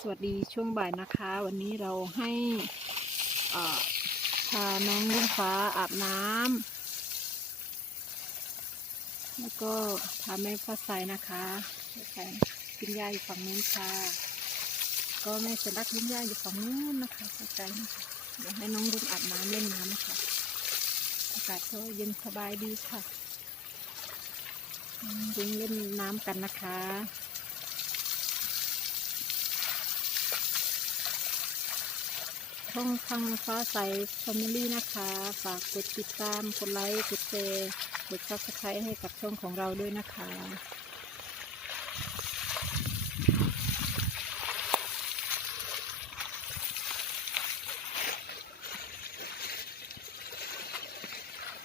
สวัสดีช่วงบ่ายนะคะ วันนี้เราให้พาน้องลุงฟ้าอาบน้ำแล้วก็พาแม่ฟ้าใสนะคะฟ้าใสกินยาอยู่ฝั่งนู้นค่ะ ก็แม่จะรักกินยาอยู่ฝั่งนู้นนะคะฟ้าใสนะคะเดี๋ยวให้น้องลุงอาบน้ำเล่นน้ำนะคะอากาศก็เย็นสบายดีค่ะน้องลุงเล่นน้ำกันนะคะ ช่องทางฟ้าใสแฟมิลี่นะคะ ฝากกดติดตาม กดไลค์ กดแชร์ กดซับสไครต์ให้กับช่องของเราด้วยนะคะ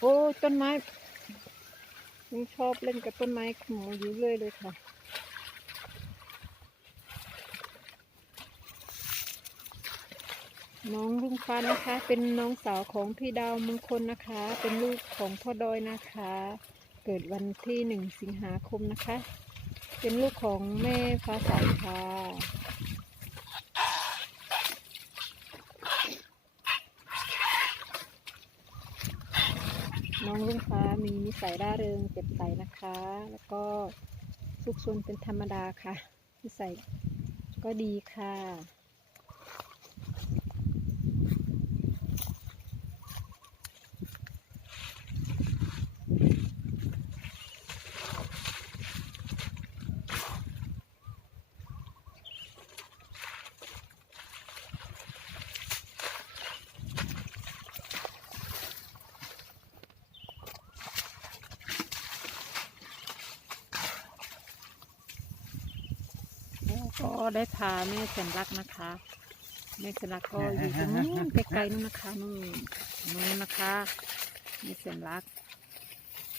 โอ้ ต้นไม้ยังชอบเล่นกับต้นไม้ขโมยอยู่เลยเลยค่ะ น้องลุงฟ้านะคะ เป็นน้องสาวของพี่ดาวมงคลนะคะ เป็นลูกของพ่อดอยนะคะ เกิดวันที่หนึ่งสิงหาคมนะคะ เป็นลูกของแม่ฟ้าใสค่ะน้องลุงฟ้ามีนิสัยร่าเริงเจ็บใสนะคะ แล้วก็สุขสนเป็นธรรมดาค่ะ นิสัยก็ดีค่ะ ก็ได้พาแม่แสนรักนะคะแม่แสนรักก็อยู่ตรงนู้นไกลๆนู้นนะคะนู่นนู้นนะคะแม่แสนรัก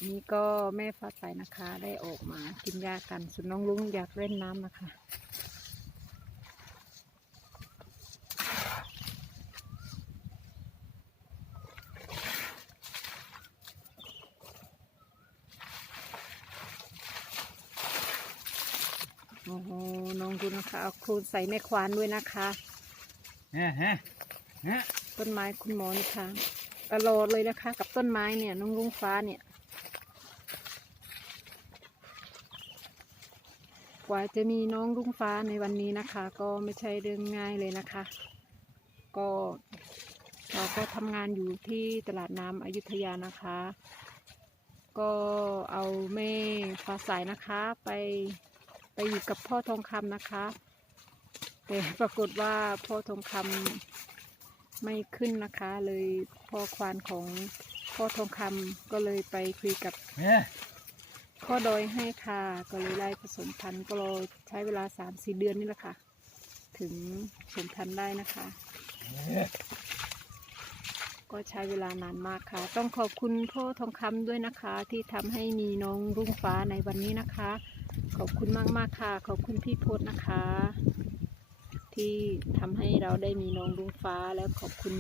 นี่ก็แม่ฟ้าใสนะคะ ได้ออกมากินยากันส่วนน้องลุงอยากเล่นน้ำนะคะโอ้โหน้อ ดูนะคะเอาโครูใส่แม่ควานด้วยนะคะฮะฮะฮะต้นไม้คุณหมอนะคะตลอดเลยนะคะ กับต้นไม้เนี่ยน้องลุงฟ้าเนี่ยกว่าจะมีน้องลุงฟ้าในวันนี้นะคะ ก็ไม่ใช่เรื่องง่ายเลยนะคะ ก็เราก็ทำงานอยู่ที่ตลาดน้ำอยุธยานะคะ ก็เอาแม่ฟ้าใสนะคะไป ไปอยู่กับพ่อทองคำนะคะ แต่ปรากฏว่าพ่อทองคำไม่ขึ้นนะคะ เลยพ่อควานของพ่อทองคำก็เลยไปคุยกับเฮ้ยข้อดอยให้ค่ะ ก็เลยไล่ผสมพันธุ์ก็รอใช้เวลาสามสี่เดือนนี่แหละค่ะ ถึงผสมพันธุ์ได้นะคะก็ใช้เวลานานมากค่ะ ต้องขอบคุณพ่อทองคำด้วยนะคะ ที่ทำให้มีน้องรุ่งฟ้าในวันนี้นะคะ ขอบคุณมากมาก ๆ ค่ะ ขอบคุณพี่พศนะคะ ที่ทำให้เราได้มีน้องรุ่งฟ้าแล้วขอบคุณ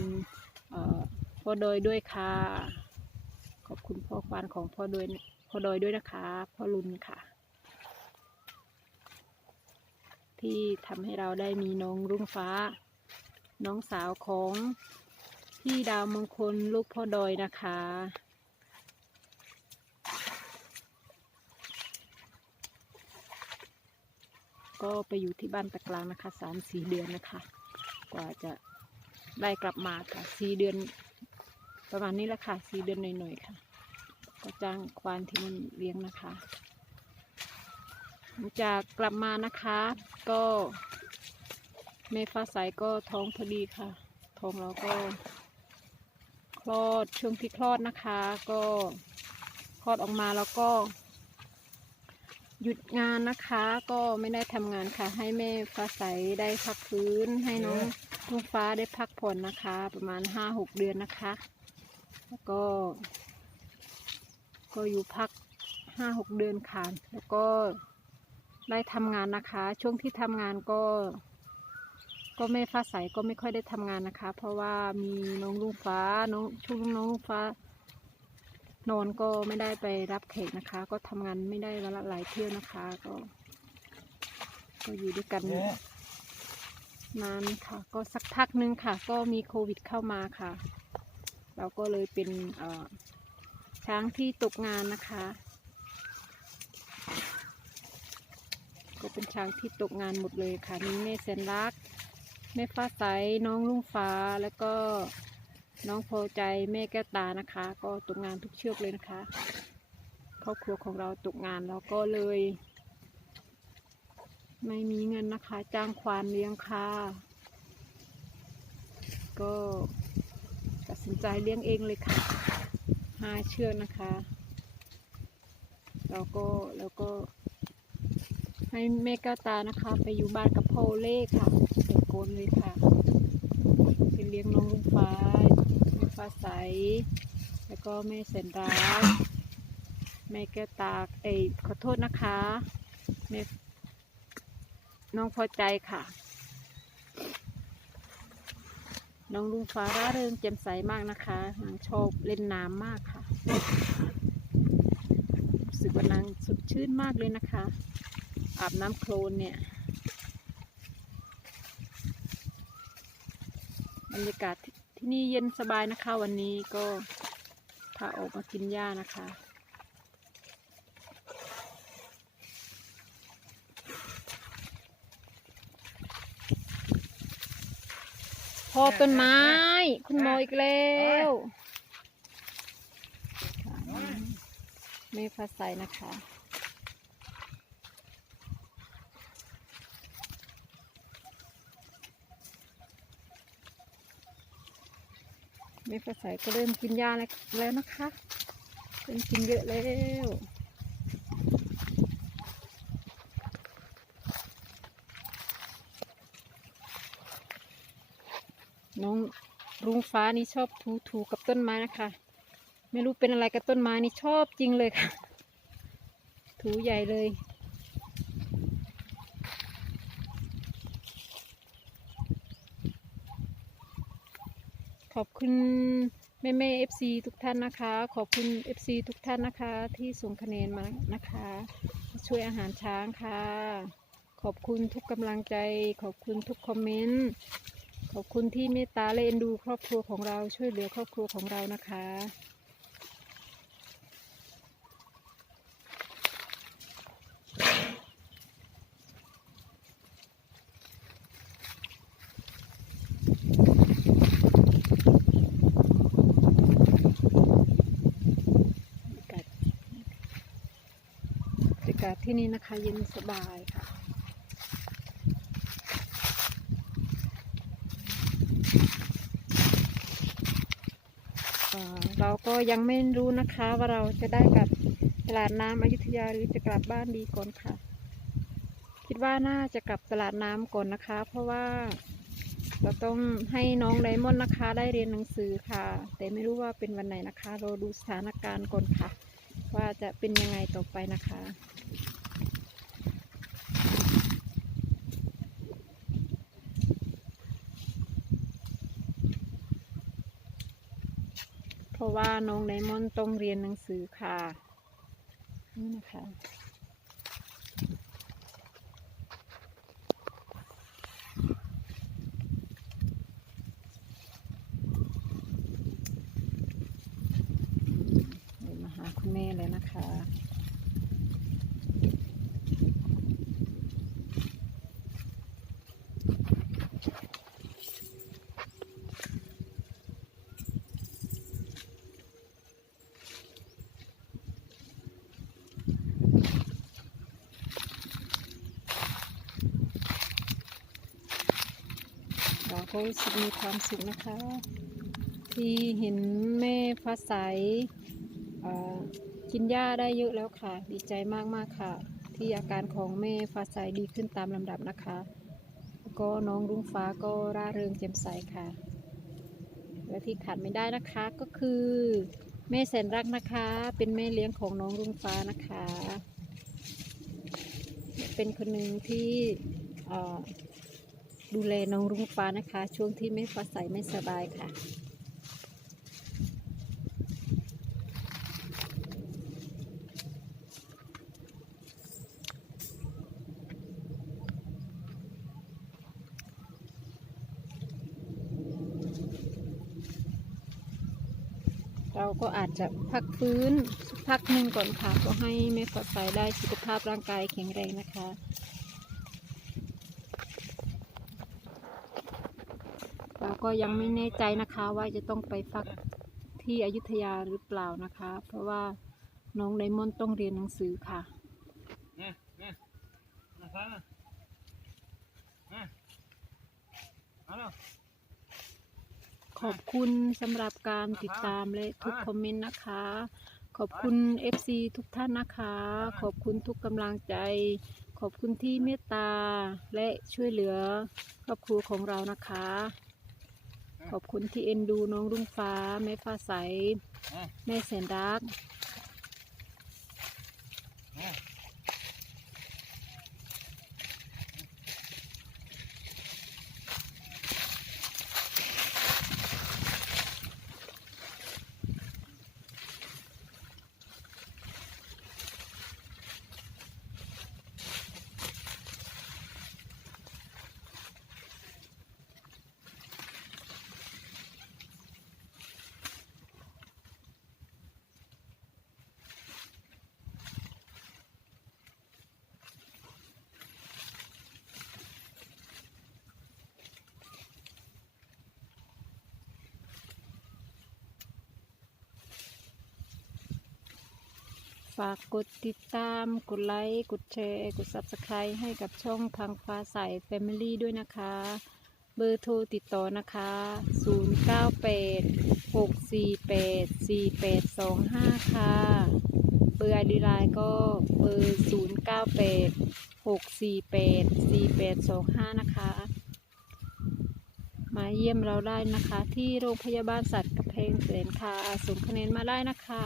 พ่อโดยด้วยค่ะ ขอบคุณพ่อควานของพ่อโดยพ่อโดยด้วยนะคะ พ่อรุนค่ะ ที่ทำให้เราได้มีน้องรุ่งฟ้า น้องสาวของพี่ดาวมงคลลูกพ่อดอยนะคะ ก็ไปอยู่ที่บ้านตะกลางนะคะสามสี่เดือนนะคะ กว่าจะได้กลับมาค่ะสี่เดือนประมาณนี้แหละค่ะสี่เดือนหน่อยๆค่ะ ก็จ้างควานที่มันเลี้ยงนะคะหลังจากกลับมานะคะ ก็เมฟ้าใสก็ท้องพอดีค่ะ ท้องเราก็คลอดช่วงที่คลอดนะคะ ก็คลอดออกมาแล้วก็ หยุดงานนะคะก็ไม่ได้ทำงานค่ะ ให้แม่ฟ้าใสได้พักฟื้น ให้น้องน้องฟ้าได้พักผ่อนนะคะ ประมาณห้าหกเดือนนะคะ แล้วก็ ก็อยู่พักห้าหกเดือนค่ะ แล้วก็ได้ทำงานนะคะ ช่วงที่ทำงานก็ ก็แม่ฟ้าใสก็ไม่ค่อยได้ทำงานนะคะ เพราะว่ามีน้องลุงฟ้าน้องช่วงน้องลุงฟ้า นอนก็ไม่ได้ไปรับแขกนะคะ ก็ทำงานไม่ได้วันละหลายเที่ยวนะคะ ก็ ก็อยู่ด้วยกันเฮ้ยนานค่ะ ก็สักพักหนึงค่ะ ก็มีโควิดเข้ามาค่ะ เราก็เลยเป็นเอ่อช้างที่ตกงานนะคะ ก็เป็นช้างที่ตกงานหมดเลยค่ะ มีแม่แสนรัก แม่ฟ้าใสน้องลุงฟ้าแล้วก็ น้องพอใจแม่แก้วตานะคะ ก็ตกงานทุกเชือกเลยนะคะ ครอบครัวของเราตกงานเราก็เลย ไม่มีเงินนะคะ จ้างควานเลี้ยงค่ะก็ตัดสินใจเลี้ยงเองเลยค่ะห้าเชือกนะคะแล้วก็แล้วก็ ให้แม่ก้าตานะคะ ไปอยู่บ้านกับพ่อเล่ค่ะเป็นโกนเลยค่ะไปเลี้ยงน้องลุงฟ้าาใส แล้วก็แม่แสนรักแม่แก้วตาเอยขอโทษนะคะแม่น้องพอใจค่ะ น้องลุงฟ้าร่าเริงแจ่มใสมากนะคะนางชอบเล่นน้ำมากค่ะรู้สึกว่านางสดชื่นมากเลยนะคะ อาบน้ำโคลนเนี่ยบรรยากาศ นี่เย็นสบายนะคะ วันนี้ก็พาออกมากินหญ้านะคะ พอต้นไม้ คุณโมอีกแล้วค่ะไม่ฟ้าใสนะคะ ไม่ฟ้าใสก็เริ่มกินยาแล้วแล้วนะคะเริ่มกินเยอะแล้วน้องรุ้งฟ้านี่ชอบถูถูกับต้นไม้นะคะ ไม่รู้เป็นอะไรกับต้นไม้นี่ชอบจริงเลยค่ะ ถูใหญ่เลย ขอบคุณแม่แม่เอฟซีทุกท่านนะคะ ขอบคุณเอฟซีทุกท่านนะคะ ที่ส่งคะแนนมานะคะ ช่วยอาหารช้างค่ะ ขอบคุณทุกกำลังใจ ขอบคุณทุกคอมเมนต์ขอบคุณที่เมตตาและเอ็นดูครอบครัวของเราช่วยเหลือครอบครัวของเรานะคะ บรรยากาศบรรยากาศที่นี่นะคะ เย็นสบายค่ะ เราก็ยังไม่รู้นะคะว่าเราจะได้กลับตลาดน้ำอยุธยาหรือจะกลับบ้านดีก่อนค่ะ คิดว่าน่าจะกลับตลาดน้ำก่อนนะคะ เพราะว่าเราต้องให้น้องไดมอนด์นะคะ ได้เรียนหนังสือค่ะ แต่ไม่รู้ว่าเป็นวันไหนนะคะ เราดูสถานการณ์ก่อนค่ะ ว่าจะเป็นยังไงต่อไปนะคะ ราะว่าน้องไดมอนด์ต้องเรียนหนังสือค่ะ นี่นะคะเดี๋ยวมาหาคุณแม่เลยนะคะ เรารู้สึกมีความสุขนะคะ ที่เห็นแม่ฟ้าใสกินหญ้าได้เยอะแล้วค่ะ ดีใจมากๆค่ะ ที่อาการของแม่ฟ้าใสดีขึ้นตามลำดับนะคะก็น้องรุ่งฟ้าก็ร่าเริงแจ่มใสค่ะ และที่ขาดไม่ได้นะคะก็คือแม่แสนรักนะคะ เป็นแม่เลี้ยงของน้องรุ่งฟ้านะคะ เป็นคนหนึ่งที่ ดูแลน้องรุ้งฟ้านะคะ ช่วงที่ไม่ฟ้าใสไม่สบายค่ะ เราก็อาจจะพักฟื้นสักพักหนึ่งก่อนค่ะก็ให้แม่ฟ้าใสได้สุขภาพร่างกายแข็งแรงนะคะ ก็ยังไม่แน่ใจนะคะว่าจะต้องไปฟักที่อยุธยาหรือเปล่านะคะ เพราะว่าน้องไดมอนด์ต้องเรียนหนังสือค่ะเนี่ยเนี่ยมาฟังอะมาเอาแล้วขอบคุณสำหรับการติดตามและทุกคอมเมนต์นะคะ ขอบคุณ FC ทุกท่านนะคะ ขอบคุณทุกกำลังใจ ขอบคุณที่เมตตาและช่วยเหลือครอบครัวของเรานะคะ ขอบคุณที่เอ็นดูน้องรุ่งฟ้า แม่ฟ้าใสอะแม่แสนรัก ฝากกดติดตาม กดไลค์ กดแชร์ กด Subscribe ให้กับช่องพังฟ้าใส Family ด้วยนะคะ เบอร์โทรติดต่อนะคะ 098 648 4825 ค่ะ เบอร์ไอดีไลน์ก็เบอร์ 098 648 4825 นะคะ มาเยี่ยมเราได้นะคะ ที่โรงพยาบาลสัตว์กระเพงเสนค่ะส่งคะแนนมาได้นะคะ